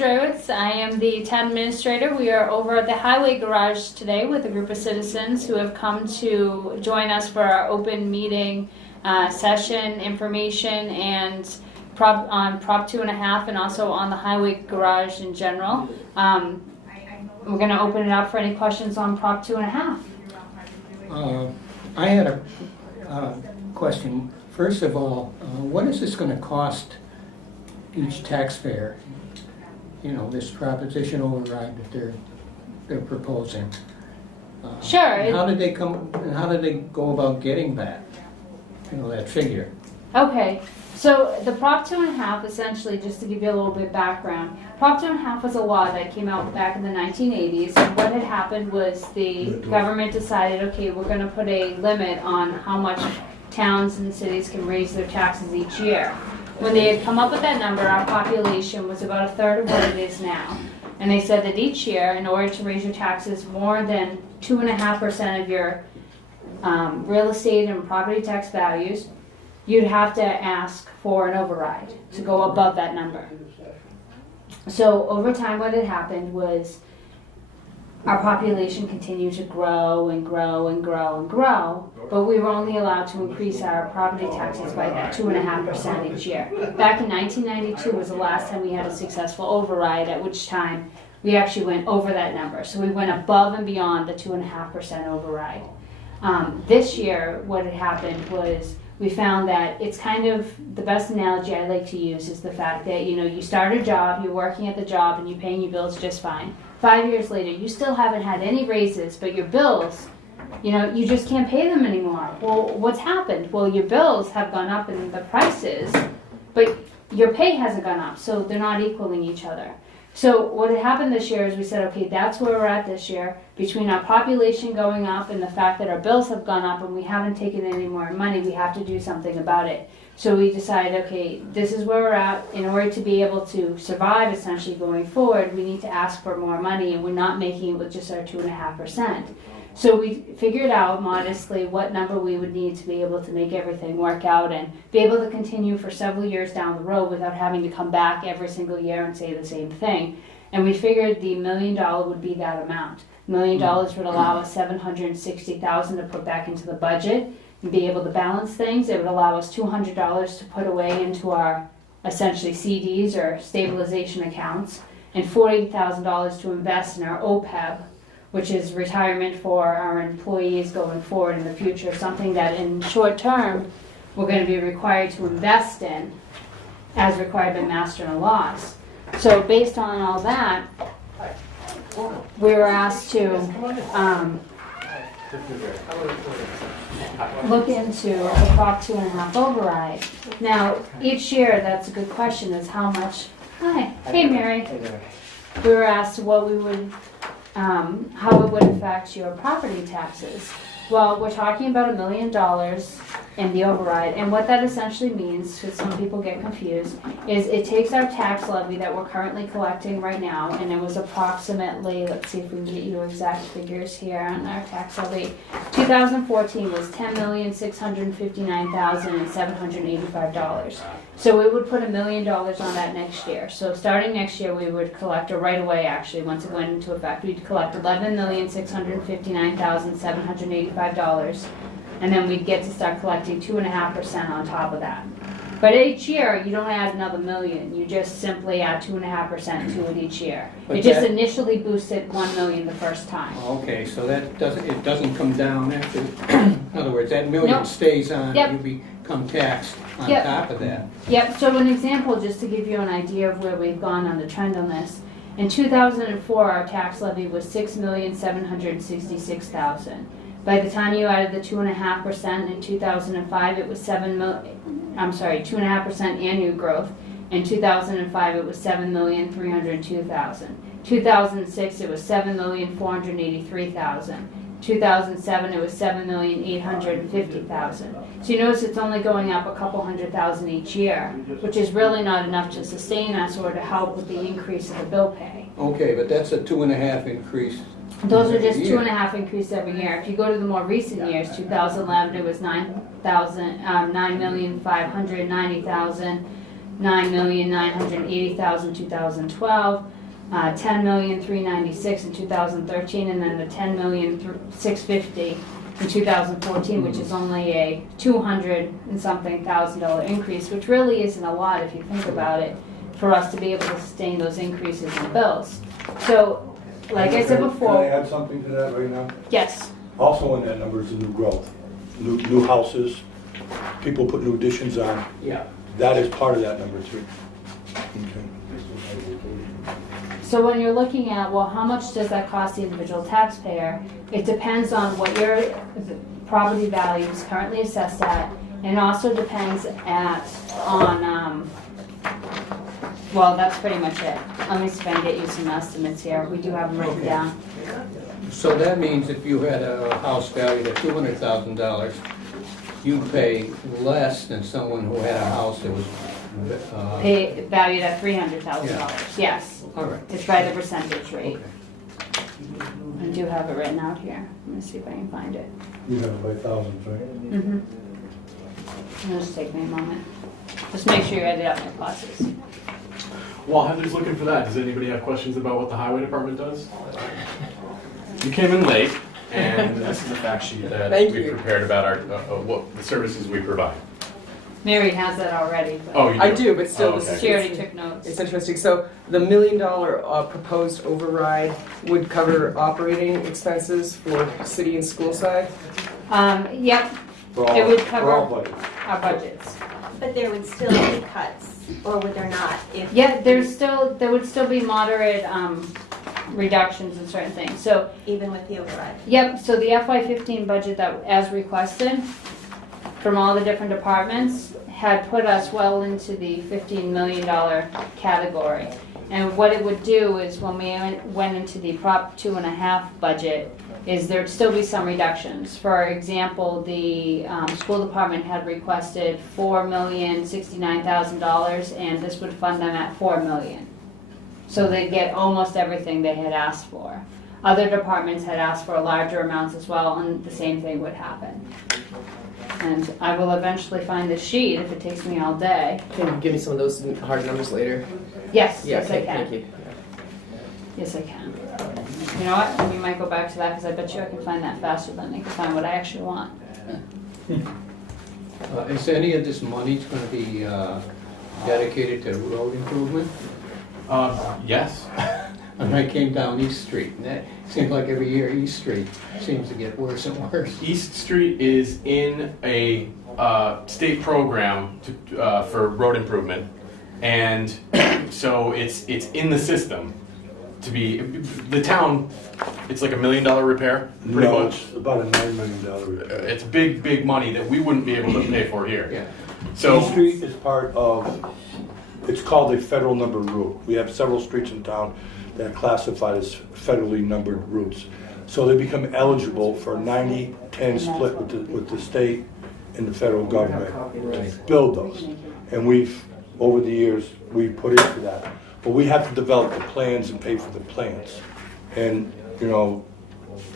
Drewitz. I am the town administrator. We are over at the highway garage today with a group of citizens who have come to join us for our open meeting session, information, and on Prop 2.5 and also on the highway garage in general. We're going to open it up for any questions on Prop 2.5. I had a question. First of all, what is this going to cost each taxpayer? You know, this proposition override that they're proposing. Sure. How did they go about getting that? You know, that figure. Okay. So the Prop 2.5, essentially, just to give you a little bit of background, Prop 2.5 was a law that came out back in the 1980s, and what had happened was the government decided, okay, we're going to put a limit on how much towns and cities can raise their taxes each year. When they had come up with that number, our population was about a third of what it is now. And they said that each year, in order to raise your taxes more than 2.5% of your real estate and property tax values, you'd have to ask for an override to go above that number. So over time what had happened was our population continued to grow and grow and grow and grow, but we were only allowed to increase our property taxes by that 2.5% each year. Back in 1992 was the last time we had a successful override, at which time we actually went over that number. So we went above and beyond the 2.5% override. This year what had happened was we found that it's kind of, the best analogy I like to use is the fact that, you know, you start a job, you're working at the job, and you're paying your bills just fine. 5 years later, you still haven't had any raises, but your bills, you know, you just can't pay them anymore. Well, what's happened? Well, your bills have gone up in the prices, but your pay hasn't gone up, so they're not equaling each other. So what had happened this year is we said, okay, that's where we're at this year. Between our population going up and the fact that our bills have gone up and we haven't taken any more money, we have to do something about it. So we decided, okay, this is where we're at. In order to be able to survive essentially going forward, we need to ask for more money, and we're not making it with just our 2.5%. So we figured out modestly what number we would need to be able to make everything work out and be able to continue for several years down the road without having to come back every single year and say the same thing. And we figured the $1 million would be that amount. $1 million would allow us $760,000 to put back into the budget and be able to balance things. It would allow us $200 to put away into our essentially CDs or stabilization accounts, and $40,000 to invest in our OPEB, which is retirement for our employees going forward in the future, something that in short term we're going to be required to invest in as required by master and laws. So based on all that, we were asked to look into the Prop 2.5 override. Now, each year, that's a good question, is how much. Hi. Hey, Mary. We were asked what we would, how it would affect your property taxes. Well, we're talking about $1 million in the override, and what that essentially means, because some people get confused, is it takes our tax levy that we're currently collecting right now, and it was approximately, let's see if we can get you exact figures here on our tax levy. 2014 was $10,659,785. So we would put $1 million on that next year. So starting next year, we would collect, or right away actually, once it went into effect, we'd collect $11,659,785. And then we'd get to start collecting 2.5% on top of that. But each year, you don't add another $1 million. You just simply add 2.5% to it each year. But it just initially boosted $1 million the first time. Okay, so that doesn't come down after. In other words, that $1 million Nope. stays on. Yep. You become taxed on Yep. top of that. Yep, so an example, just to give you an idea of where we've gone on the trend on this. In 2004, our tax levy was $6,766,000. By the time you added the 2.5% in 2005, it was 2.5% annual growth. In 2005, it was 7,302,000. 2006, it was 7,483,000. 2007, it was 7,850,000. So you notice it's only going up a couple $100,000 each year, which is really not enough to sustain us or to help with the increase of the bill pay. Okay, but that's a 2.5 increase. Those are just 2.5 increase every year. If you go to the more recent years, 2011 it was 9,590,000. $9,980,000 2012, $10,396,000 in 2013, and then the $10,650,000 in 2014, which is only a $200 and something thousand increase, which really isn't a lot if you think about it, for us to be able to sustain those increases in bills. So, like I said Can I before, add something to that right now? yes, Also in that number is the new growth, new houses, people put new additions on. Yeah. That is part of that number too. Okay. so when you're looking at, well, how much does that cost the individual taxpayer? It depends on what your property value is currently assessed at, and also depends on, well, that's pretty much it. Let me see if I can get you some estimates here. We do have them written down. So that means if you had a house valued at $200,000, you'd pay less than someone who had a house that was, Valued at $300,000, yes. all right. It's by the percentage rate. Okay. I do have it written out here. Let me see if I can find it. You have it by thousands, right? Mm-hmm. It'll just take me a moment. Just make sure you edit out my classes. While Heather's looking for that, does anybody have questions about what the highway department does? You came in late, and this is a fact sheet that we prepared about our what the services we provide. Mary has that already. But Oh, you I do, but still, Oh, this okay. is, she already took notes. it's interesting. So the $1 million proposed override would cover operating expenses for city and school side? Yep, For It would for all cover- budgets. our budgets. But there would still be cuts, or would there not? If Yeah, there would still be moderate reductions in certain things. So, even with the override. yep, so the FY15 budget that, as requested, from all the different departments, had put us well into the $15 million category. And what it would do is when we went into the Prop 2.5 budget, is there'd still be some reductions. For example, the school department had requested $4,069,000, and this would fund them at $4 million. So they'd get almost everything they had asked for. Other departments had asked for larger amounts as well, and the same thing would happen. And I will eventually find the sheet if it takes me all day. Can you give me some of those hard numbers later? Yes, Yeah, yes I can. thank you. Yes, I can. You know what? We might go back to that because I bet you I can find that faster than they can find what I actually want. Is any of this money going to be dedicated to road improvement? Yes. And I came down East Street, and that seems like every year East Street seems to get worse and worse. East Street is in a state program for road improvement, and so it's in the system to be the town. It's like $1 million repair, pretty No, much. it's about a $9 million repair. It's big money that we wouldn't be able to pay for here. Yeah. So East Street is part of, it's called a federal numbered route. We have several streets in town that are classified as federally numbered routes. So they become eligible for a 90-10 split with the state and the federal government to build those. And we've, over the years, we put into that. But we have to develop the plans and pay for the plans. And, you know,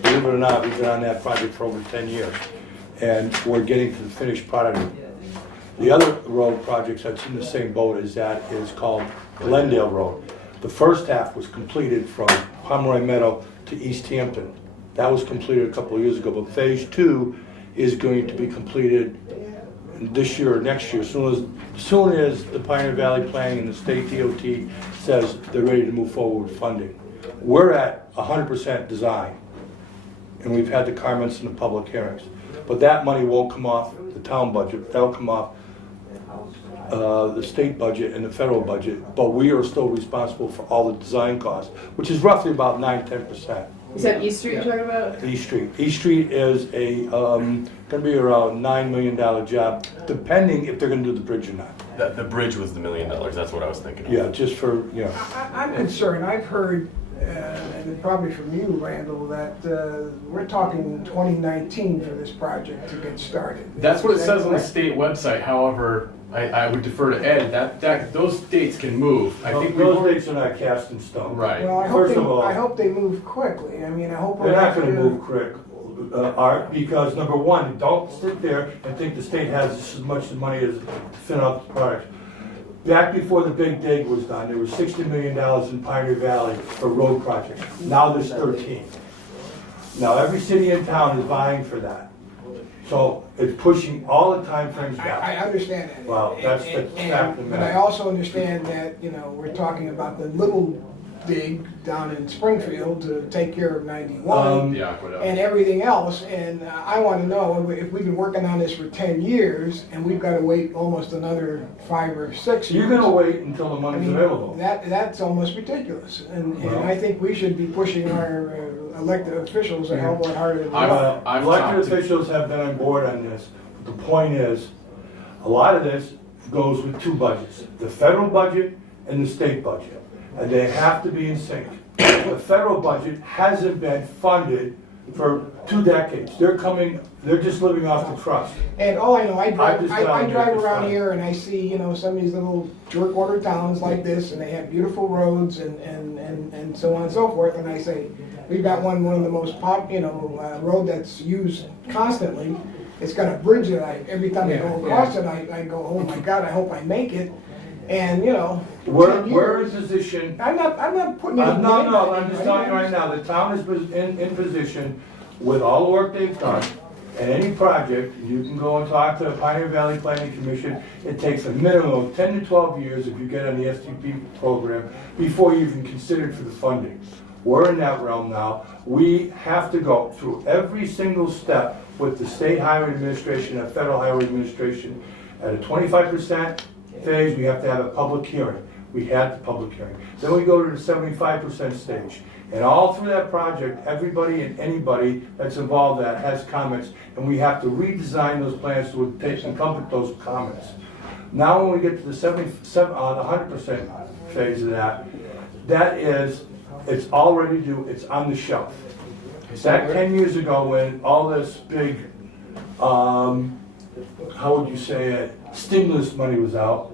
believe it or not, we've been on that project for over 10 years. And we're getting to the finished product. The other road projects that's in the same boat as that is called Glendale Road. The first half was completed from Pomeroy Meadow to Easthampton. That was completed a couple of years ago, but phase 2 is going to be completed this year or next year, as soon as the Pioneer Valley Planning and the state DOT says they're ready to move forward with funding. We're at 100% design, and we've had the comments in the public hearings. But that money won't come off the town budget, that'll come off the state budget and the federal budget, but we are still responsible for all the design costs, which is roughly about 9-10%. Is that East Street you're talking about? East Street. East Street is going to be around $9 million job, depending if they're going to do the bridge or not. the bridge was the $1 million. That's what I was thinking of. Yeah, just for, you know. I'm concerned. I've heard, and probably from you, Randall, that we're talking 2019 for this project to get started. That's what it Is that says on the correct? state website. However, I would defer to Ed. That those dates can move. I think Those dates are not cast in stone. Right. Well, First of all, I hope they move quickly. I mean, I hope they're not going to move quick, Art, because number one, don't sit there and think the state has just as much money as to fit out the project. Back before the big dig was done, there was $60 million in Pioneer Valley for road projects. Now there's 13. Now every city and town is vying for that. So it's pushing all the time frames I back. understand that. Well, that's the fact of the But I matter. also understand that, you know, we're talking about the little dig down in Springfield to take care of 91 The aqueduct. and everything else. And I want to know if we've been working on this for 10 years and we've got to wait almost another 5 or 6 years. You're gonna wait until the I money's mean, available. that's almost ridiculous. And Well- I think we should be pushing our elected officials a hell of a lot harder than that. I've Elected talked to- officials have been on board on this. The point is, a lot of this goes with two budgets, the federal budget and the state budget. And they have to be in sync. The federal budget hasn't been funded for 2 decades. They're just living off the trust. And all I know, I I'm drive, just I telling you, drive it's around fine. here and I see, you know, some of these little jerk-water towns like this, and they have beautiful roads and so on and so forth, and I say, we've got one of the most road that's used constantly. It's got a bridge that every time I go across it, I go, oh my God, I hope I make it. And, you know, We're 10 in years, position, I'm not putting any no, blame no, on I'm just anybody. telling you right now, the town is in position with all the work they've done. And any project, you can go and talk to the Pioneer Valley Planning Commission, it takes a minimum of 10 to 12 years if you get on the STP program before you're even considered for the funding. We're in that realm now. We have to go through every single step with the state highway administration and federal highway administration. At a 25% phase, we have to have a public hearing. We had the public hearing. Then we go to the 75% stage. And all through that project, everybody and anybody that's involved in that has comments, and we have to redesign those plans to encompass those comments. Now when we get to the 100% phase of that, it's all ready to do, it's on the shelf. Back 10 years ago when all this big, how would you say it, stimulus money was out,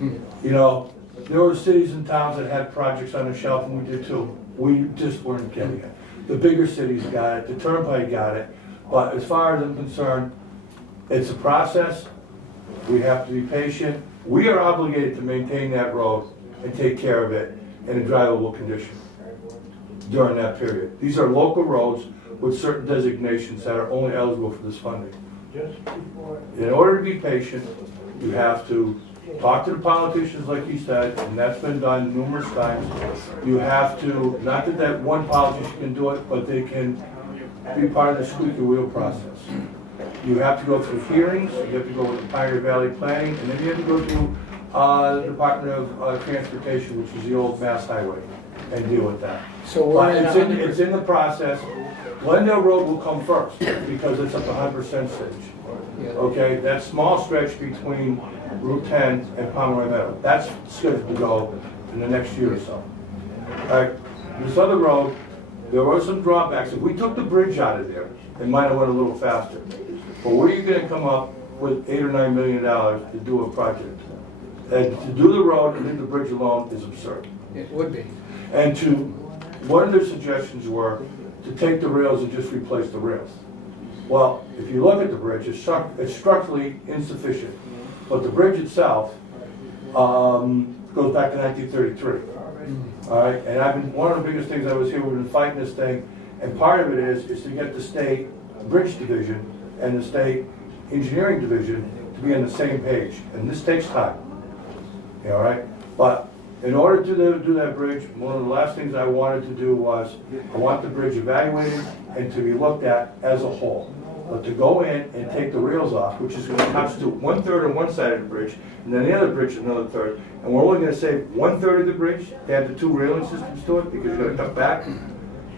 you know, there were cities and towns that had projects on the shelf, and we did too. We just weren't getting it. The bigger cities got it, the Turnpike got it, but as far as I'm concerned, it's a process. We have to be patient. We are obligated to maintain that road and take care of it in a drivable condition during that period. These are local roads with certain designations that are only eligible for this funding. In order to be patient, you have to talk to the politicians, like he said, and that's been done numerous times. You have to, not that one politician can do it, but they can be part of the squeaky wheel process. You have to go through hearings, you have to go with the Pioneer Valley Planning, and then you have to go through the Department of Transportation, which is the old Mass Highway, and deal with that. So we're But at it's 100%. in the process. Glendale Road will come first, because it's at the 100% stage. Yeah. Okay, that small stretch between Route 10 and Pomeroy Meadow, that's scheduled to go in the next year or so. All right, this other road, there were some drawbacks. If we took the bridge out of there, it might have went a little faster. But where are you gonna come up with $8 or $9 million to do a project? And to do the road and then the bridge alone is absurd. It would be. And one of their suggestions were to take the rails and just replace the rails. Well, if you look at the bridge, it's structurally insufficient. But the bridge itself goes back to 1933. All right, and one of the biggest things I was here, we've been fighting this thing, and part of it is to get the state bridge division and the state engineering division to be on the same page, and this takes time. All right, but in order to do that bridge, one of the last things I wanted to do was, I want the bridge evaluated and to be looked at as a whole. But to go in and take the rails off, which is going to constitute 1/3 on one side of the bridge, and then the other bridge another third, and we're only going to save 1/3 of the bridge to add the 2 railing systems to it because you're going to cut back,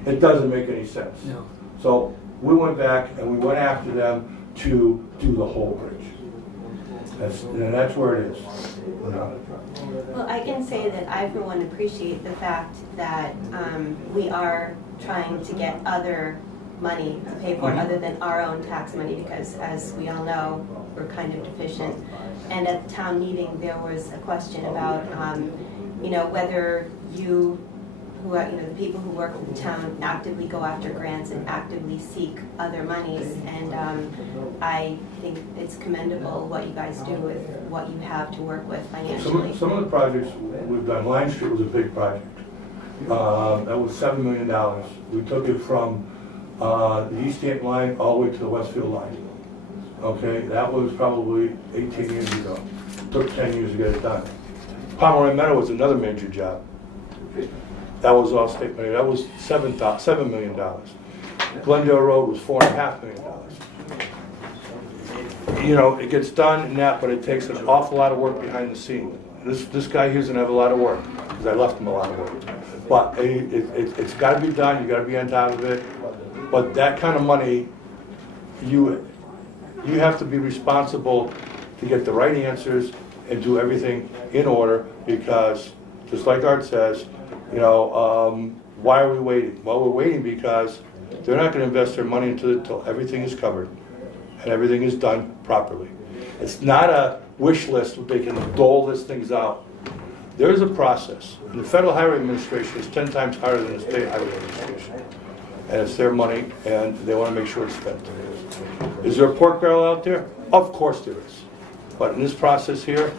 it doesn't make any sense. No. So we went back and we went after them to do the whole bridge. That's where it is. You know. Well, I can say that I, for one, appreciate the fact that we are trying to get other money to pay for other than our own tax money, because as we all know, we're kind of deficient. And at the town meeting, there was a question about, whether you who are, the people who work for the town actively go after grants and actively seek other monies. And I think it's commendable what you guys do with what you have to work with financially. Some of the projects we've done, Line Street was a big project. That was $7 million. We took it from the Easthampton line all the way to the Westfield line. Okay, that was probably 18 years ago. Took 10 years to get it done. Pomeroy Meadow was another major job. That was all state money. That was $7 million. Glendale Road was $4.5 million. It gets done in that, but it takes an awful lot of work behind the scenes. This guy here's gonna have a lot of work because I left him a lot of work. But it's got to be done. You got to be on top of it. But that kind of money, you have to be responsible to get the right answers and do everything in order, because just like Art says, why are we waiting? Well, we're waiting because they're not going to invest their money until everything is covered and everything is done properly. It's not a wish list where they can dole these things out. There is a process. And the Federal Highway Administration is 10 times higher than the State Highway Administration. And it's their money, and they want to make sure it's spent. Is there a pork barrel out there? Of course there is. But in this process here,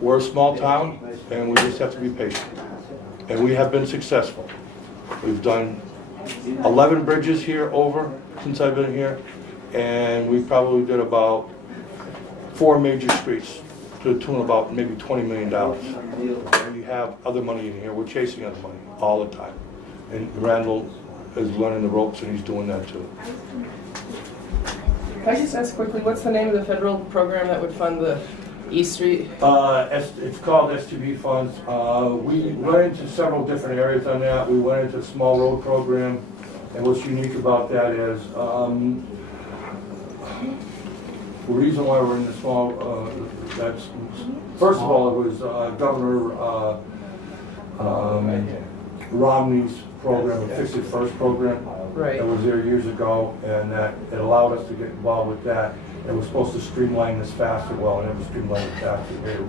we're a small town, and we just have to be patient. And we have been successful. We've done 11 bridges here over since I've been here, and we probably did about 4 major streets to the tune of about maybe $20 million. And you have other money in here. We're chasing other money all the time. And Randall is learning the ropes, and he's doing that too. Can I just ask quickly, what's the name of the federal program that would fund the East Street? It's called STB funds. We went into several different areas on that. We went into a small road program, and what's unique about that is the reason why we're in the small, that's, first of all, it was Governor Romney's program, the Fix It First program. Right. That was there years ago, and that it allowed us to get involved with that. It was supposed to streamline this faster, well, and it was streamlined faster. There were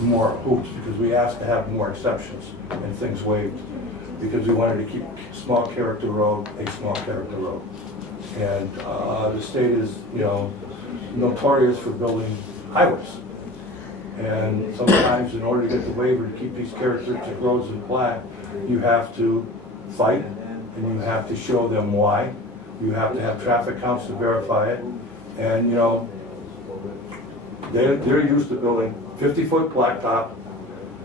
more hoops because we asked to have more exceptions and things waived because we wanted to keep small character road a small character road. And the state is, notorious for building highways. And sometimes in order to get the waiver to keep these characteristic roads in plat, you have to fight and you have to show them why. You have to have traffic counts to verify it. And they're used to building 50-foot blacktop,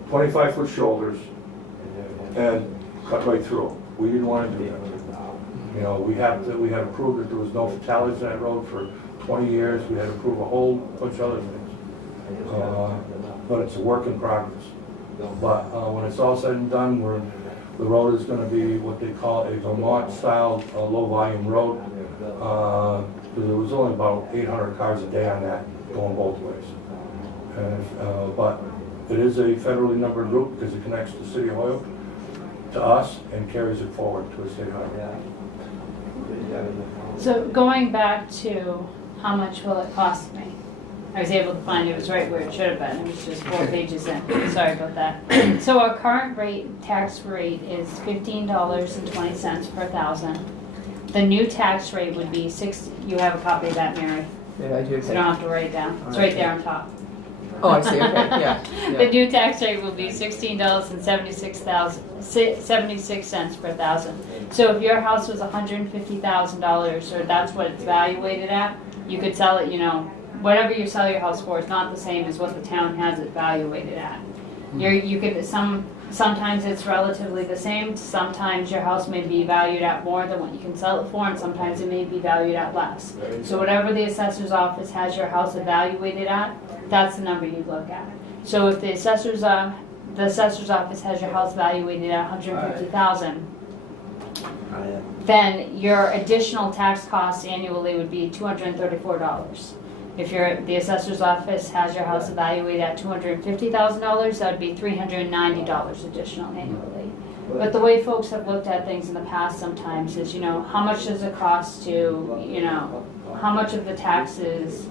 25-foot shoulders, and cut right through. We didn't want to do that. We had to prove that there was no fatalities on that road for 20 years. We had to prove a whole bunch of other things. But it's a work in progress. But when it's all said and done, the road is going to be what they call a Vermont-style low-volume road. There was only about 800 cars a day on that, going both ways. But it is a federally numbered route because it connects the city of Hoyoke to us and carries it forward to a state highway. So going back to how much will it cost me? I was able to find it was right where it should have been. It was just 4 pages in. Sorry about that. So our current tax rate is $15.20 per thousand. The new tax rate would be $60. You have a copy of that, Mary? Yeah, I do. So you don't have to write it down. It's right there on top. Oh, I see. Okay. Yeah. The new tax rate will be $16.76 per thousand. So if your house was $150,000, or that's what it's valuated at, you could sell it. Whatever you sell your house for is not the same as what the town has it valuated at. You could sometimes it's relatively the same. Sometimes your house may be valued at more than what you can sell it for, and sometimes it may be valued at less. So whatever the assessor's office has your house evaluated at, that's the number you look at. So if the assessor's office has your house valuated at $150,000, then your additional tax costs annually would be $234. If the assessor's office has your house evaluated at $250,000, that would be $390 additional annually. But the way folks have looked at things in the past sometimes is, how much does it cost to, how much of the taxes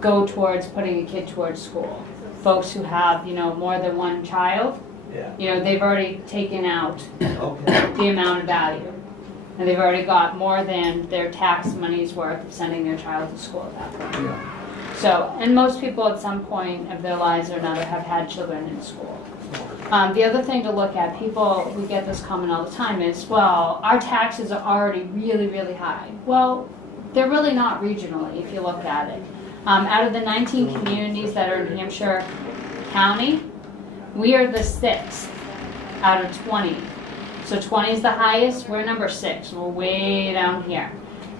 go towards putting a kid towards school? Folks who have, more than one child, You know, they've already taken out Okay. the amount of value. And they've already got more than their tax money's worth of sending their child to school at that point. Yeah. So, and most people at some point of their lives or another have had children in school. The other thing to look at, we get this comment all the time, is, well, our taxes are already really, really high. Well, they're really not regionally, if you look at it. Out of the 19 communities that are in Hampshire County, we are the 6th out of 20. So 20 is the highest, we're number 6, we're way down here.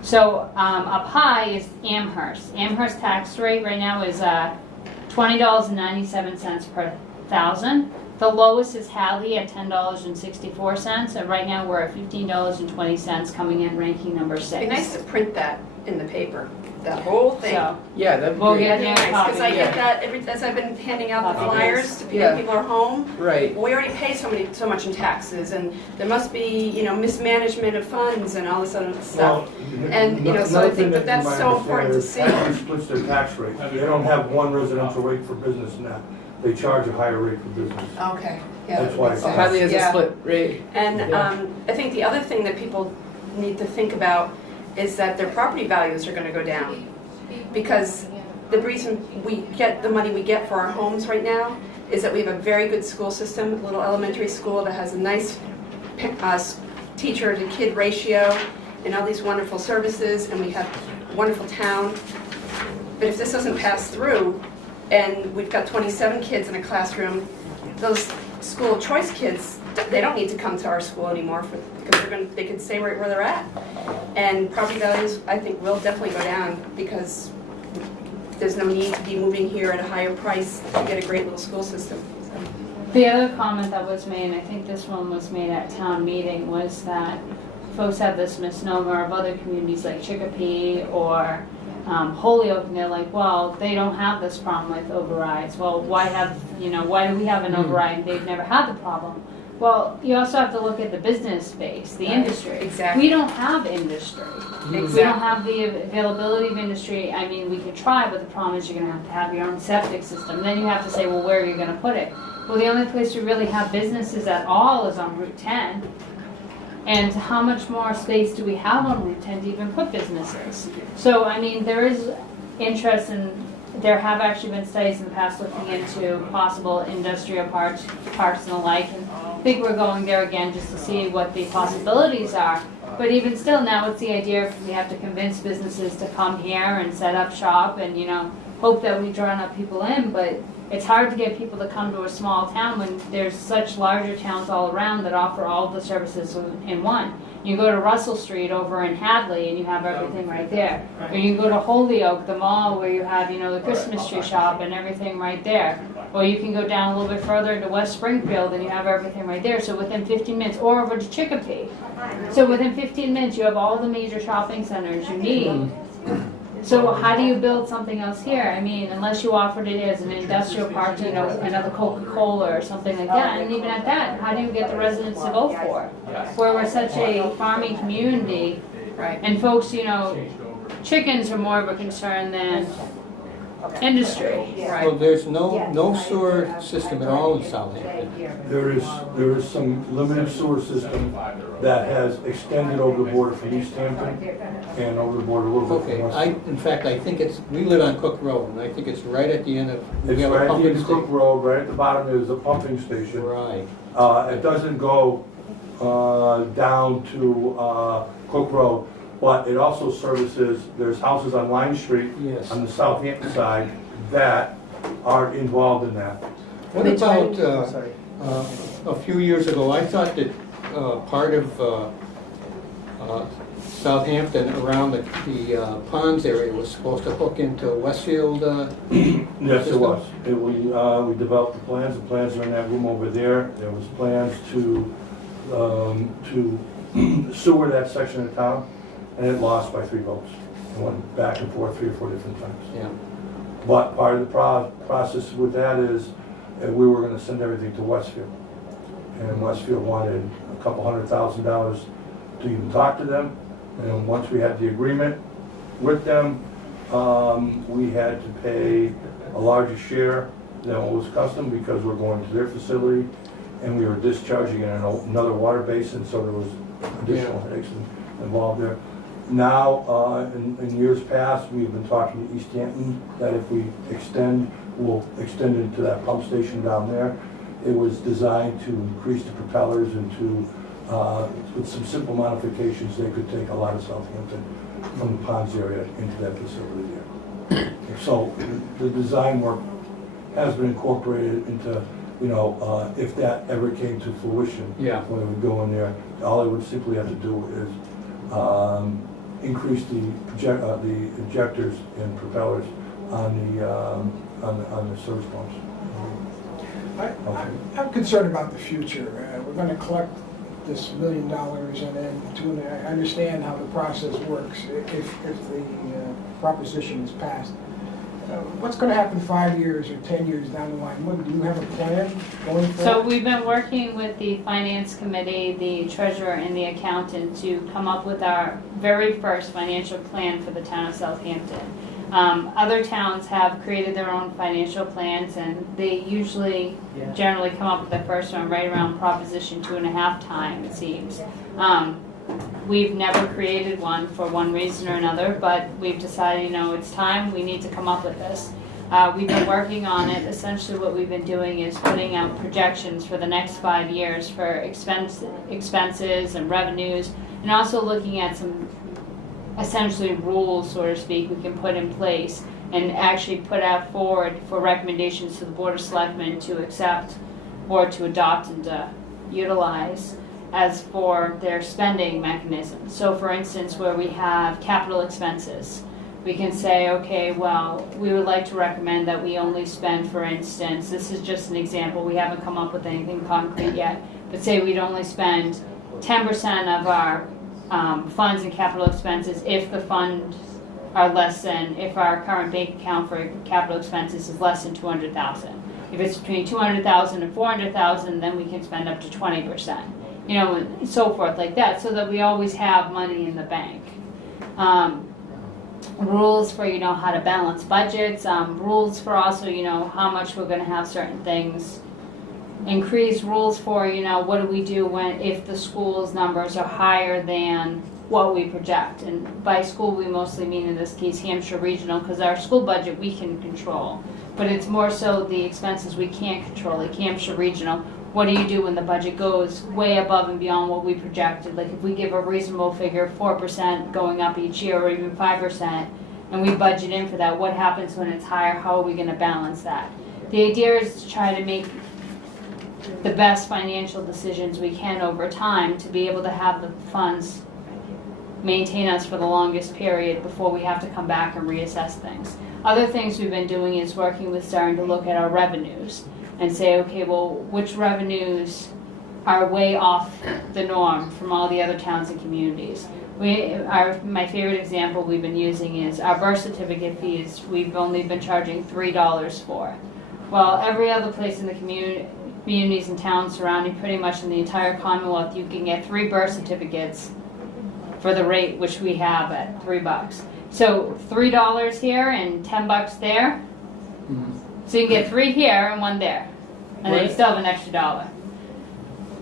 So up high is Amherst. Amherst tax rate right now is $20.97 per thousand. The lowest is Hadley at $10.64, and right now we're at $15.20 coming in ranking number 6. It'd be nice to print that in the paper, that whole thing. So, Yeah, that'd be we'll great. get That'd be you a nice, copy. because I yeah. get that as I've been handing out the Copies. flyers to Yeah. when people are home. Right. We already pay so much in taxes, and there must be, mismanagement of funds and all this other stuff. And, so I think that that's so important to see. Hadley splits their tax rate. They don't have one residential rate for business now. They charge a higher rate for business. Okay, yeah. That's why makes it's sense. Hadley has a Yeah. split rate. And Yeah. I think the other thing that people need to think about is that their property values are going to go down. Because the reason we get the money we get for our homes right now is that we have a very good school system, a little elementary school that has a nice teacher to kid ratio and all these wonderful services, and we have a wonderful town. But if this doesn't pass through, and we've got 27 kids in a classroom, those school choice kids, they don't need to come to our school anymore because they can stay right where they're at. And property values, I think, will definitely go down because there's no need to be moving here at a higher price to get a great little school system. So. The other comment that was made, and I think this one was made at town meeting, was that folks have this misnomer of other communities like Chicopee or Holyoke, and they're like, well, they don't have this problem with overrides. Well, why do we have an override? They've never had the problem. Well, you also have to look at the business space, the industry. Exactly. We don't have industry. We don't have the availability of industry. I mean, we could try, but the problem is you're going to have your own septic system. Then you have to say, well, where are you going to put it? Well, the only place you really have businesses at all is on Route 10. And how much more space do we have on Route 10 to even put businesses? So, I mean, there is interest in, there have actually been studies in the past looking into possible industrial parks and the like. And I think we're going there again just to see what the possibilities are. But even still, now it's the idea of we have to convince businesses to come here and set up shop and, hope that we draw enough people in. But it's hard to get people to come to a small town when there's such larger towns all around that offer all the services in one. You go to Russell Street over in Hadley and you have everything right there. Or you can go to Holyoke, the mall, where you have, the Christmas tree shop and everything right there. Or you can go down a little bit further to West Springfield and you have everything right there. So within 15 minutes, or over to Chicopee. So within 15 minutes, you have all the major shopping centers you need. So how do you build something else here? I mean, unless you offered it as an industrial park, another Coca-Cola or something like that. And even at that, how do you get the residents to go for it? Where we're such a farming community, Right. and folks, chickens are more of a concern than industry. Right. Well, there's no sewer system at all in Southampton. There is some limited sewer system that has extended over the border from Easthampton and over the border a little bit Okay, from West. in fact, I think we live on Cook Road, and I think it's right at the end of, we It's have a right at the pumping end of Cook station. Road, right at the bottom is a pumping station. Right, It doesn't go down to Cook Road, but it also services, there's houses on Line Street yes. on the Southampton side that are involved in that. What about, Sorry. a few years ago, I thought that part of Southampton around the ponds area was supposed to hook into Westfield. Yes, it was. We developed the plans are in that room over there. There was plans to sewer that section of town, and it lost by 3 votes. It went back and forth 3 or 4 different times. Yeah. But part of the process with that is we were going to send everything to Westfield. And Westfield wanted a couple $100,000 to even talk to them. And once we had the agreement with them, we had to pay a larger share than what was custom because we're going to their facility and we were discharging in another water basin, so there was additional headaches involved there. Now, in years past, we've been talking to Easthampton that if we extend, we'll extend into that pump station down there. It was designed to increase the propellers and to, with some simple modifications, they could take a lot of Southampton from the ponds area into that facility there. So the design work has been incorporated into, you know, if that ever came to fruition, Yeah. when it would go in there, all they would simply have to do is increase the injectors and propellers on the surge pumps. I'm concerned about the future. We're going to collect this $1 million and then I understand how the process works if the proposition is passed. What's going to happen 5 years or 10 years down the line? Do you have a plan going forward? So we've been working with the finance committee, the treasurer, and the accountant to come up with our very first financial plan for the town of Southampton. Other towns have created their own financial plans, and they usually generally come up with their first one right around Proposition 2.5 time, it seems. We've never created one for one reason or another, but we've decided, you know, it's time, we need to come up with this. We've been working on it. Essentially what we've been doing is putting out projections for the next 5 years for expenses and revenues, and also looking at some essentially rules, so to speak, we can put in place and actually put out forward for recommendations to the Board of Selectmen to accept or to adopt and to utilize as for their spending mechanisms. So for instance, where we have capital expenses, we can say, okay, well, we would like to recommend that we only spend, for instance, this is just an example, we haven't come up with anything concrete yet, but say we'd only spend 10% of our funds and capital expenses if the funds are less than, if our current bank account for capital expenses is less than 200,000. If it's between 200,000 and 400,000, then we can spend up to 20%. You know, and so forth like that, so that we always have money in the bank. Rules for, you know, how to balance budgets, rules for also, you know, how much we're gonna have certain things. Increased rules for, you know, what do we do when, if the school's numbers are higher than what we project. And by school, we mostly mean in this case Hampshire Regional, because our school budget we can control. But it's more so the expenses we can't control, like Hampshire Regional. What do you do when the budget goes way above and beyond what we projected? Like if we give a reasonable figure, 4% going up each year, or even 5%, and we budget in for that, what happens when it's higher? How are we going to balance that? The idea is to try to make the best financial decisions we can over time to be able to have the funds maintain us for the longest period before we have to come back and reassess things. Other things we've been doing is working with starting to look at our revenues and say, okay, well, which revenues are way off the norm from all the other towns and communities. My favorite example we've been using is our birth certificate fees. We've only been charging $3 for. Well, every other place in the communities and towns surrounding pretty much in the entire Commonwealth, you can get 3 birth certificates for the rate which we have at $3. So $3 here and $10 there. So you can get 3 here and 1 there, and then you still have an extra $1.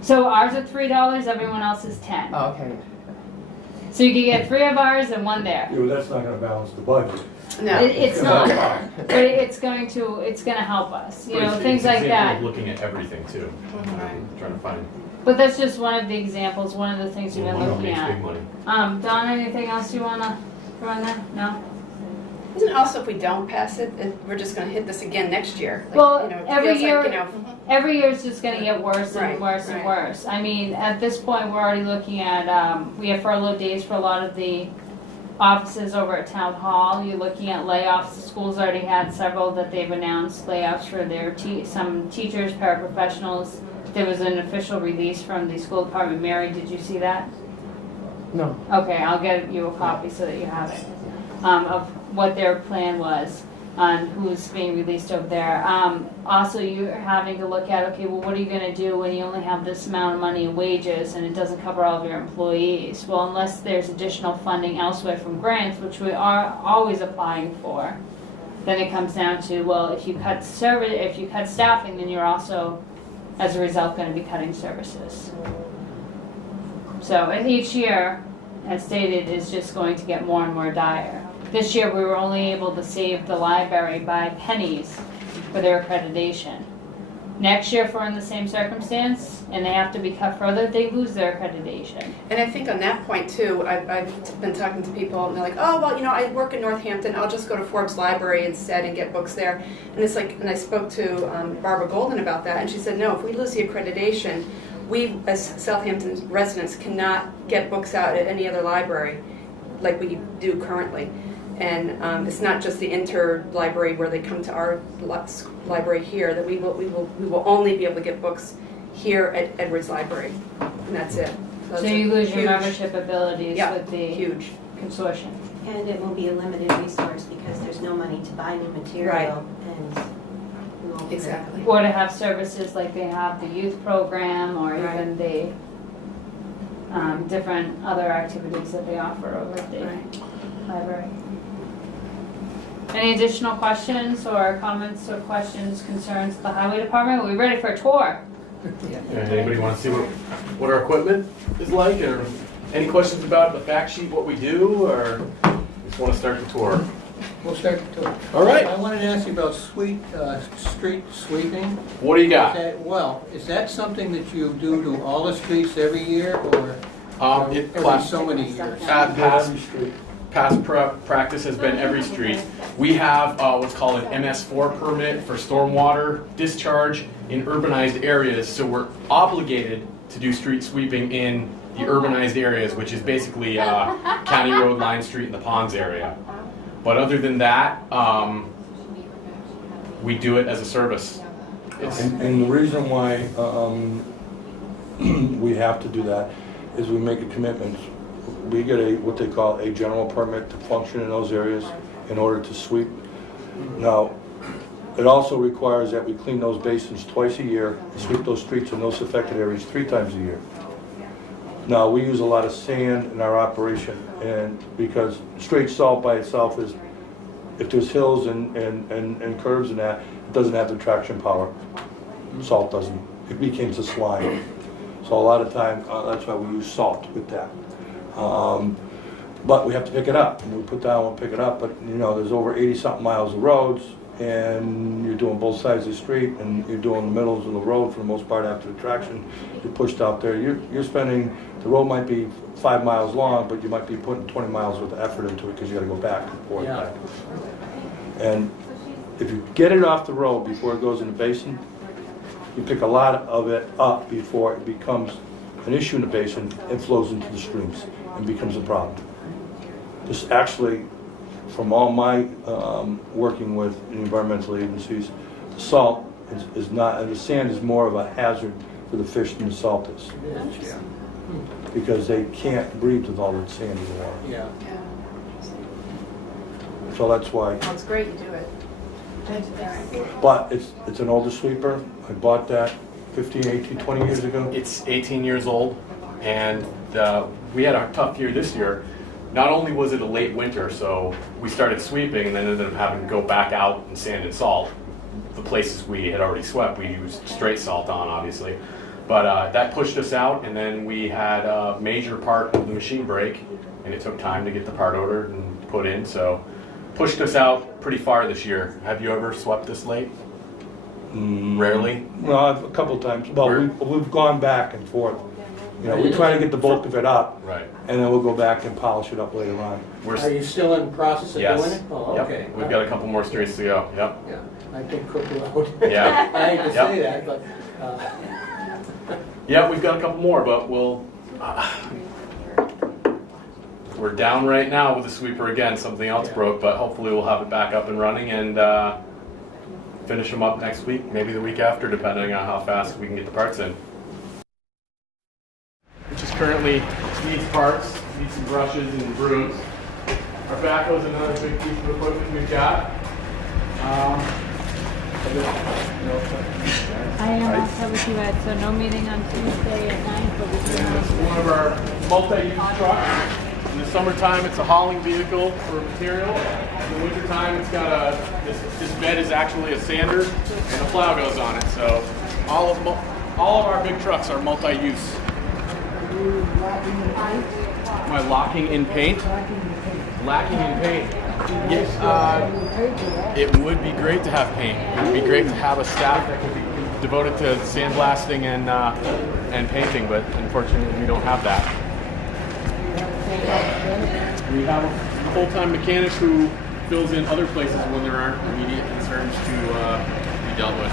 So ours are $3, everyone else is 10. Oh, okay. So you can get 3 of ours and 1 there. Yeah, well, that's not gonna balance the budget. No. It's not, but it's going to help us, you know, things like that. Looking at everything too, trying to find. But that's just one of the examples, one of the things we've been looking Makes at. big money. Don, anything else you wanna throw in there? No? Isn't it also if we don't pass it, we're just going to hit this again next year? Like, Well, you know, it every feels year, like, you know, every year it's just gonna get worse and Right, worse and right. worse. I mean, at this point, we're already looking at, we have furlough days for a lot of the offices over at Town Hall. You're looking at layoffs. The school's already had several that they've announced layoffs for their some teachers, paraprofessionals. There was an official release from the school department. Mary, did you see that? No. Okay, I'll get you a copy so that you have it, of what their plan was on who's being released over there. Also, you're having to look at, okay, well, what are you gonna do when you only have this amount of money in wages and it doesn't cover all of your employees? Well, unless there's additional funding elsewhere from grants, which we are always applying for, then it comes down to, well, if you cut staffing, then you're also as a result, going to be cutting services. So, and each year, as stated, is just going to get more and more dire. This year, we were only able to save the library by pennies for their accreditation. Next year, if we're in the same circumstance and they have to be cut further, they lose their accreditation. And I think on that point too, I've been talking to people and they're like, oh, well, I work in Northampton, I'll just go to Forbes Library instead and get books there. And it's like, and I spoke to Barbara Golden about that, and she said, no, if we lose the accreditation, we as Southampton residents cannot get books out at any other library like we do currently. And it's not just the interlibrary where they come to our library here, that we will only be able to get books here at Edwards Library, and that's it. So you lose your membership abilities Yeah, with the huge. consortium. And it will be a limited resource because there's no money to buy new material, and we won't be Exactly. Or to have services like they have the youth program, or Right. even the different other activities that they offer over at the library. Any additional questions or comments or questions, concerns of the highway department? Are we ready for a tour? Anybody want to see what our equipment is like, or any questions about the fact sheet, what we do, or just want to start the tour? We'll start the tour. All right. I wanted to ask you about street sweeping. What do you got? Is that something that you do to all the streets every year, or every so many years? Past practice has been every street. We have what's called an MS4 permit for stormwater discharge in urbanized areas, so we're obligated to do street sweeping in the urbanized areas, which is basically County Road, Line Street, and the Ponds area. But other than that, we do it as a service. And the reason why we have to do that is we make a commitment. We get what they call a general permit to function in those areas in order to sweep. Now, it also requires that we clean those basins twice a year, and sweep those streets in those affected areas 3 times a year. Now, we use a lot of sand in our operation, and because straight salt by itself is, if there's hills and curves and that, it doesn't have the traction power. Salt doesn't. It becomes a slime. So a lot of time, that's why we use salt with that. But we have to pick it up. And we put down, we'll pick it up, but there's over 80-something miles of roads, and you're doing both sides of the street, and you're doing the middles of the road for the most part after the traction. You're pushed out there. You're spending, the road might be 5 miles long, but you might be putting 20 miles worth of effort into it because you got to go back and forth. Yeah. Back. And if you get it off the road before it goes in the basin, you pick a lot of it up before it becomes an issue in the basin and flows into the streams and becomes a problem. This actually, from all my working with environmental agencies, the salt is not, and the sand is more of a hazard for the fish than the salt is. Yeah. Because they can't breathe with all that sand in the water. Yeah. So that's why. Well, it's great you do it. But it's an older sweeper. I bought that 15, 18, 20 years ago. It's 18 years old, and we had a tough year this year. Not only was it a late winter, so we started sweeping and then ended up having to go back out and sand and salt. The places we had already swept, we used straight salt on, obviously. But that pushed us out, and then we had a major part of the machine break, and it took time to get the part ordered and put in, so pushed us out pretty far this year. Have you ever swept this late? Rarely? Well, a couple of times. Well, we've gone back and forth. We try to get the bulk of it up, Right. and then we'll go back and polish it up later on. Are you still in the process of Yes. doing it? Oh, Yep. okay. We've got a couple more streets to go. Yep. Yeah, I think Cook Road. Yeah. I hate to Yep. say that, but Yeah, we've got a couple more, but we're down right now with the sweeper again. Something else broke, but hopefully we'll have it back up and running and finish them up next week, maybe the week after, depending on how fast we can get the parts in. Which is currently needs parts, needs some brushes and brooms. Our backhoe is another big piece of equipment we've got. I am also with you, Ed, so no meeting on Tuesday at 9, but we This can is one of our multi-use trucks. In the summertime, it's a hauling vehicle for material. In the wintertime, it's got this bed is actually a sander, and a plow goes on it. So all of All of our big trucks are multi-use. Am I locking in paint? Lacking in paint. Yes. It would be great to have paint. It would be great to have a staff that could be devoted to sandblasting and painting, but unfortunately we don't have that. We have a full-time mechanic who fills in other places when there aren't immediate concerns to be dealt with.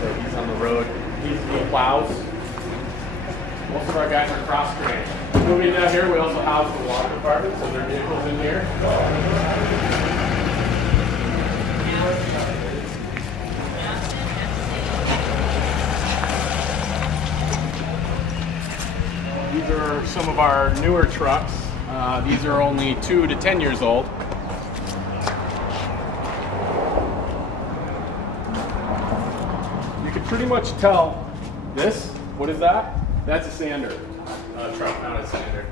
So he's on the road. He plows. Most of our guys are cross-trained. Moving down here, we also house the water department, so their vehicles in here. These are some of our newer trucks. These are only 2 to 10 years old. You can pretty much tell this. What is that? That's a sander. Truck mounted sander.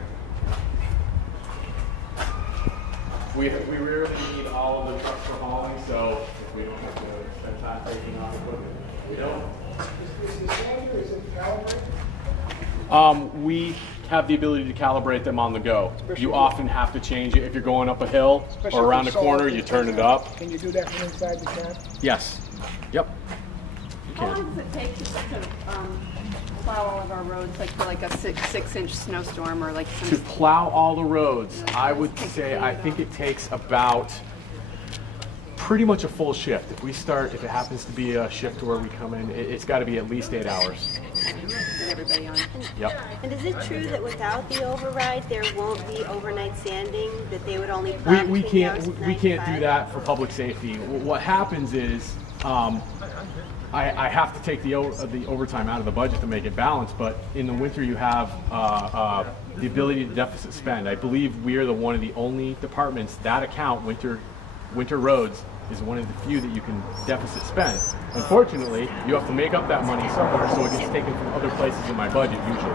We rarely need all of the trucks for hauling, so if we don't have to spend time taking off equipment, we don't. Is the sander, is it calibrated? We have the ability to calibrate them on the go. You often have to change it if you're going up a hill or around a corner. You turn it up. Can you do that from inside the cab? Yes. Yep. You How can. long does it take to plow all of our roads, like for like a six-inch snowstorm or like To plow all the roads, I would say I think it takes about pretty much a full shift. If we start, if it happens to be a shift where we come in, it's got to be at least 8 hours. get everybody on? Yep. And is it true that without the override, there won't be overnight sanding, that they would only plow We between the hours of can't 9 to 5? do that for public safety. What happens is I have to take the overtime out of the budget to make it balanced, but in the winter you have the ability to deficit spend. I believe we are one of the only departments that account winter roads is one of the few that you can deficit spend. Unfortunately, you have to make up that money somewhere, so it gets taken from other places in my budget usually.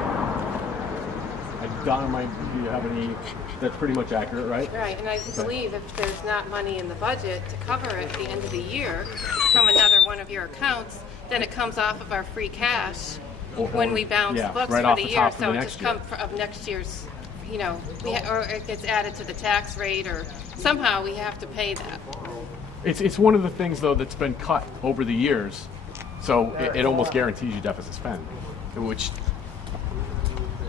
Donna, do you have any? That's pretty much accurate, right? Right, and I believe if there's not money in the budget to cover it at the end of the year from another one of your accounts, then it comes off of our free cash when we balance the books right for off the the year. top of the So it next just year. comes of next year's, or it gets added to the tax rate, or somehow we have to pay that. It's one of the things though that's been cut over the years, so it almost guarantees you deficit spend. Which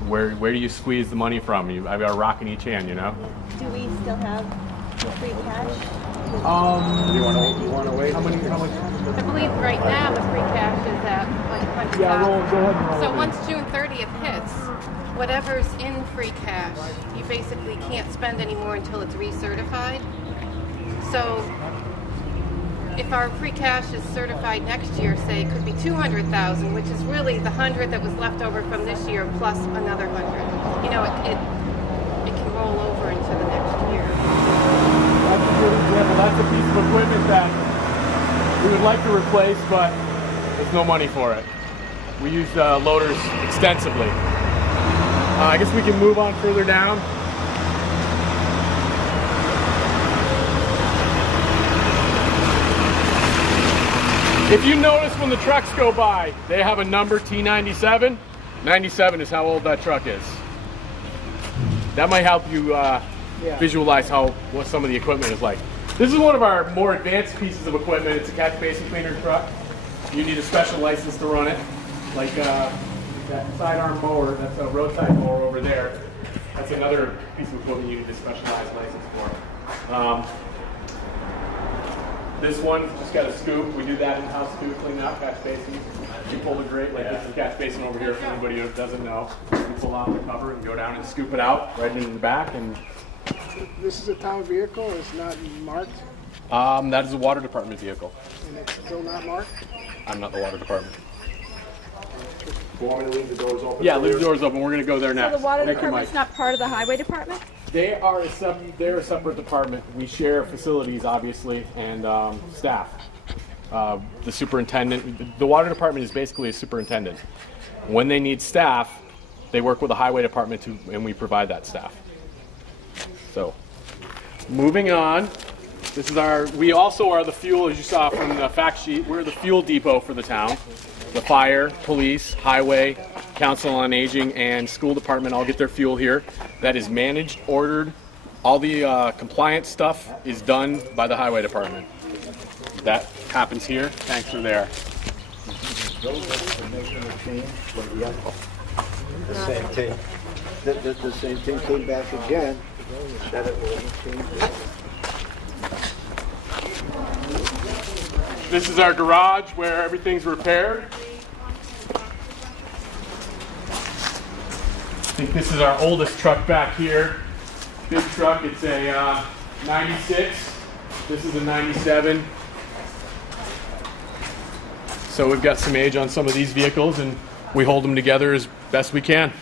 where do you squeeze the money from? I've got a rock in each hand, you know. Do we still have free cash? You want to wait? How much? I believe right now the free cash is at like 100,000. Yeah, go ahead and roll So it. once June 30th hits, whatever's in free cash, you basically can't spend anymore until it's recertified. So if our free cash is certified next year, say it could be 200,000, which is really the 100 that was left over from this year plus another 100. It can roll over into the next year. That's a good example. That's a piece of equipment that we would like to replace, but there's no money for it. We use loaders extensively. I guess we can move on further down. If you notice when the trucks go by, they have a number T97. 97 is how old that truck is. That might help you visualize what some of the equipment is like. This is one of our more advanced pieces of equipment. It's a catch basin cleaner truck. You need a special license to run it. Like that sidearm mower, that's a roadside mower over there. That's another piece of equipment you need a specialized license for. This one's just got a scoop. We do that in-house too, clean out catch basins. You pull the grate, like this is a catch basin over here for anybody who doesn't know. You pull out the cover and go down and scoop it out right into the back. And This is a town vehicle, it's not marked, that is a water department vehicle. and it's still not marked? I'm not the water department. You want me to leave the doors open? Yeah, leave the doors open. We're going to go there next. So the water Thank you, department's Mike. not part of the highway department? They're a separate department. We share facilities, obviously, and staff. The superintendent, the water department is basically a superintendent. When they need staff, they work with the highway department and we provide that staff. So, moving on. We also are the fuel, as you saw from the fact sheet, we're the fuel depot for the town. the fire, police, highway, council on aging, and school department all get their fuel here. That is managed, ordered. All the compliance stuff is done by the highway department. That happens here. Tanks are there. The same thing. The same thing came back again. That it wasn't changed. This is our garage where everything's repaired. I think this is our oldest truck back here. Big truck, it's a 96. This is a 97. So we've got some age on some of these vehicles and we hold them together as best we can.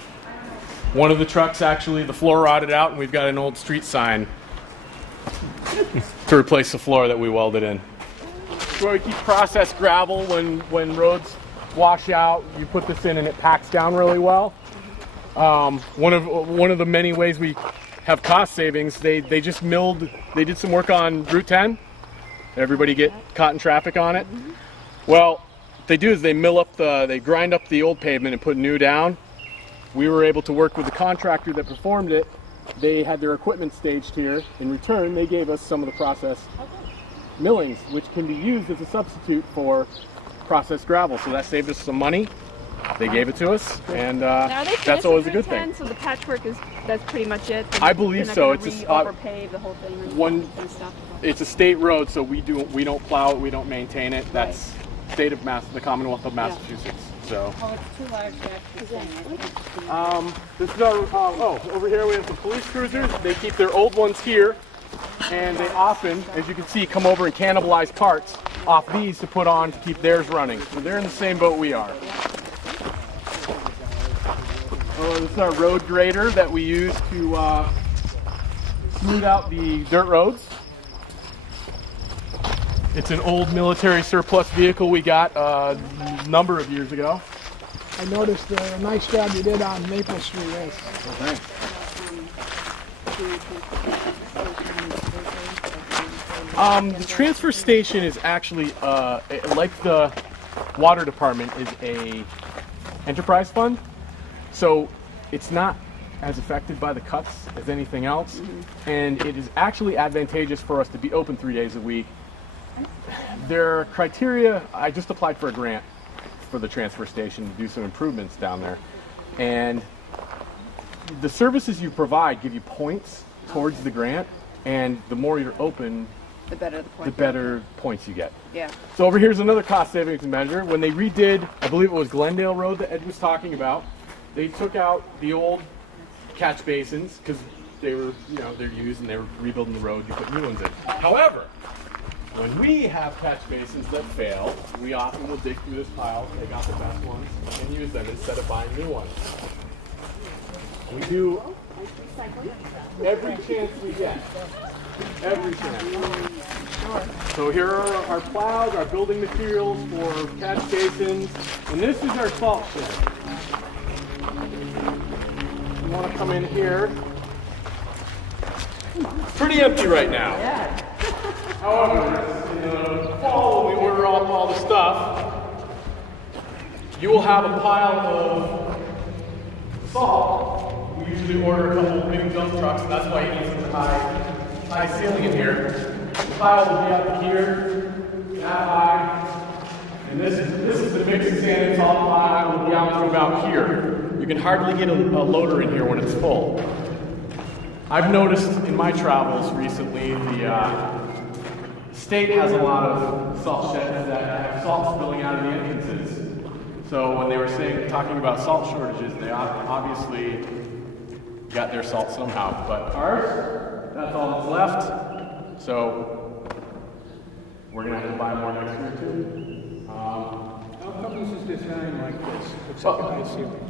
One of the trucks actually, the floor rotted out and we've got an old street sign to replace the floor that we welded in. So we keep processed gravel when roads wash out. You put this in and it packs down really well. One of the many ways we have cost savings, they just milled, they did some work on Route 10. Everybody get caught in traffic on it. Well, what they do is they grind up the old pavement and put new down. We were able to work with the contractor that performed it. They had their equipment staged here. In return, they gave us some of the processed millings, which can be used as a substitute for processed gravel. So that saved us some money. They gave it to us, and that's always a good thing. So the patchwork that's pretty much it. I believe so. It's overpave the whole thing. It's a state road, so we don't plow it, we don't maintain it. That's state of the Commonwealth of Massachusetts. So. Oh, it's too large to actually. This is our, over here we have the police cruisers. They keep their old ones here, and they often, as you can see, come over and cannibalize parts off these to put on to keep theirs running. So they're in the same boat we are. This is our road grader that we use to smooth out the dirt roads. It's an old military surplus vehicle we got a number of years ago. I noticed the nice job you did on Maple Street. Yes. Okay. The transfer station is actually, like the water department, is a enterprise fund. So it's not as affected by the cuts as anything else. And it is actually advantageous for us to be open 3 days a week. There are criteria. I just applied for a grant for the transfer station to do some improvements down there. And the services you provide give you points towards the grant. And the more you're open, The better the point. the better points you get. Yeah. So over here's another cost savings measure. When they redid, I believe it was Glendale Road that Ed was talking about, they took out the old catch basins because they were, they're used and they were rebuilding the road. You put new ones in. However, when we have catch basins that fail, we often will dig through this pile, take out the best ones, and use them instead of buying new ones. We do every chance we get. Every chance. So here are our plows, our building materials for catch basins, and this is our salt shed. You want to come in here. It's pretty empty right now. However, in the fall, when we order all the stuff, you will have a pile of salt. We usually order a couple of big dump trucks, and that's why you need such a high ceiling in here. The pile will be up here, that high, and this is the mixing sand and salt pile. Will be out to about here. You can hardly get a loader in here when it's full. I've noticed in my travels recently, the state has a lot of salt sheds that have salt spilling out of the entrances. So when they were talking about salt shortages, they obviously got their salt somehow. But ours, that's all that's left. So we're gonna have to buy more next year too. How come this is designed like this? It's like a high ceiling.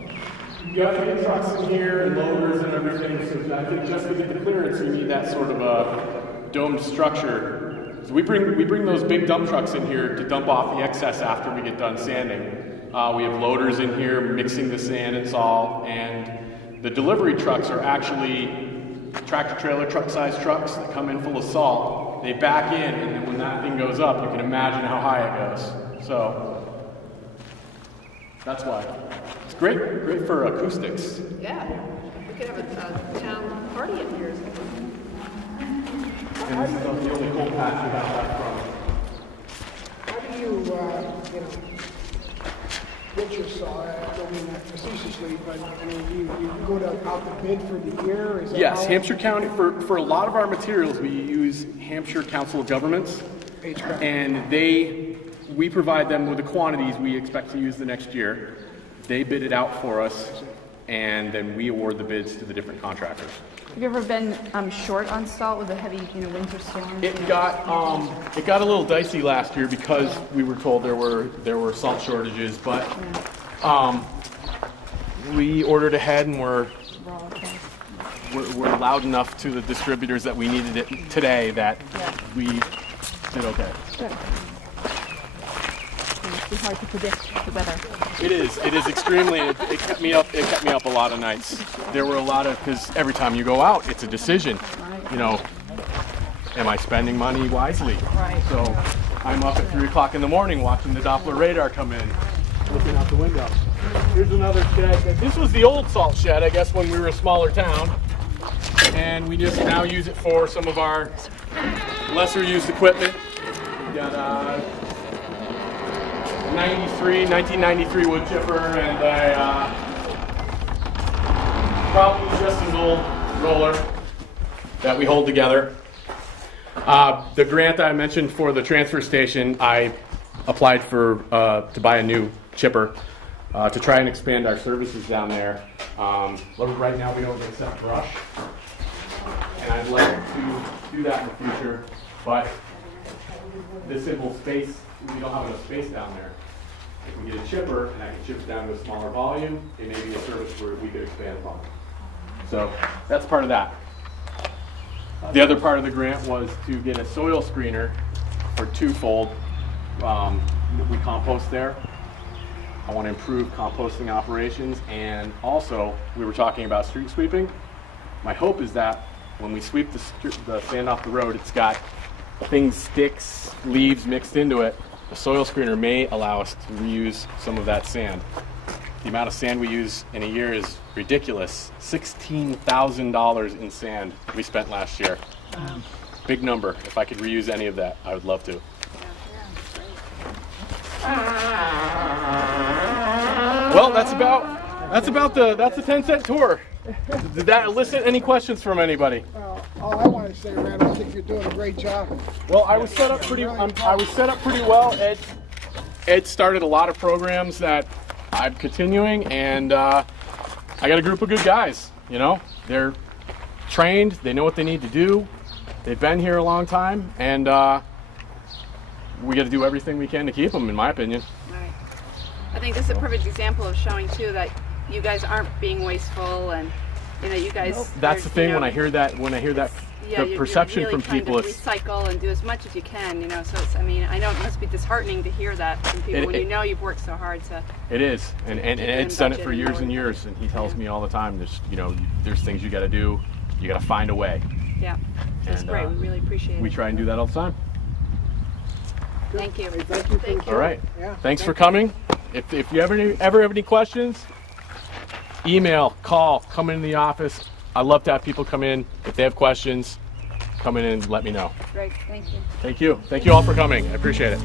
You have to get trucks in here and loaders and everything, so I think just to get the clearance, you need that sort of a domed structure. So we bring those big dump trucks in here to dump off the excess after we get done sanding. We have loaders in here mixing the sand and salt, and the delivery trucks are actually tractor-trailer truck-sized trucks that come in full of salt. They back in, and then when that thing goes up, you can imagine how high it goes. So That's why. It's great for acoustics. Yeah, we could have a town party in here. And this is the only cold patch we have left from. How do you, get your saw? I don't mean that facetiously, but I mean, you go out to bid for the year? Is that Yes, how- Hampshire County, for a lot of our materials, we use Hampshire Council of Governments, and we provide them with the quantities we expect to use the next year. They bid it out for us, and then we award the bids to the different contractors. Have you ever been short on salt with a heavy, winter storm? It got a little dicey last year because we were told there were salt shortages, but we ordered ahead and we're loud enough to the distributors that we needed it today that we did okay. Good. It's hard to predict the weather. It is extremely. It kept me up. It kept me up a lot of nights. There were a lot of, because every time you go out, it's a decision. Am I spending money wisely? Right. So I'm up at 3 o'clock in the morning watching the Doppler radar come in, looking out the window. Here's another shed. This was the old salt shed, I guess, when we were a smaller town, and we just now use it for some of our lesser used equipment. We got 1993 wood chipper and a probably just as old roller that we hold together. The grant I mentioned for the transfer station, I applied for to buy a new chipper to try and expand our services down there. Right now we don't accept brush, and I'd like to do that in the future, but this simple space, we don't have enough space down there. If we get a chipper and I can chip it down to a smaller volume, it may be a service where we could expand upon. So that's part of that. The other part of the grant was to get a soil screener for twofold. We compost there. I want to improve composting operations, and also we were talking about street sweeping. My hope is that when we sweep the sand off the road, it's got things, sticks, leaves mixed into it. The soil screener may allow us to reuse some of that sand. The amount of sand we use in a year is ridiculous. $16,000 in sand we spent last year. Big number. If I could reuse any of that, I would love to. Well, that's the 10-cent tour. Did that elicit any questions from anybody? All I want to say, Randall, I think you're doing a great job. Well, I was set up pretty well. Ed started a lot of programs that I'm continuing, and I got a group of good guys. They're trained. They know what they need to do. They've been here a long time, and we got to do everything we can to keep them, in my opinion. Right. I think this is a perfect example of showing too that you guys aren't being wasteful, and you guys. That's the thing. When I hear that, the perception you're really from people, it's recycle and do as much as you can. So it's. I know it must be disheartening to hear that from people when you've worked so hard to. It is, and Ed's done it for years and years, and he tells me all the time. There's things you got to do. You got to find a way. Yeah, that's great. We really appreciate it. We try and do that all the time. Thank you. Thank you. All right. Thanks for coming. If you ever have any questions, email, call, come into the office. I love to have people come in. If they have questions, come in and let me know. Great. Thank you. Thank you. Thank you all for coming. I appreciate it.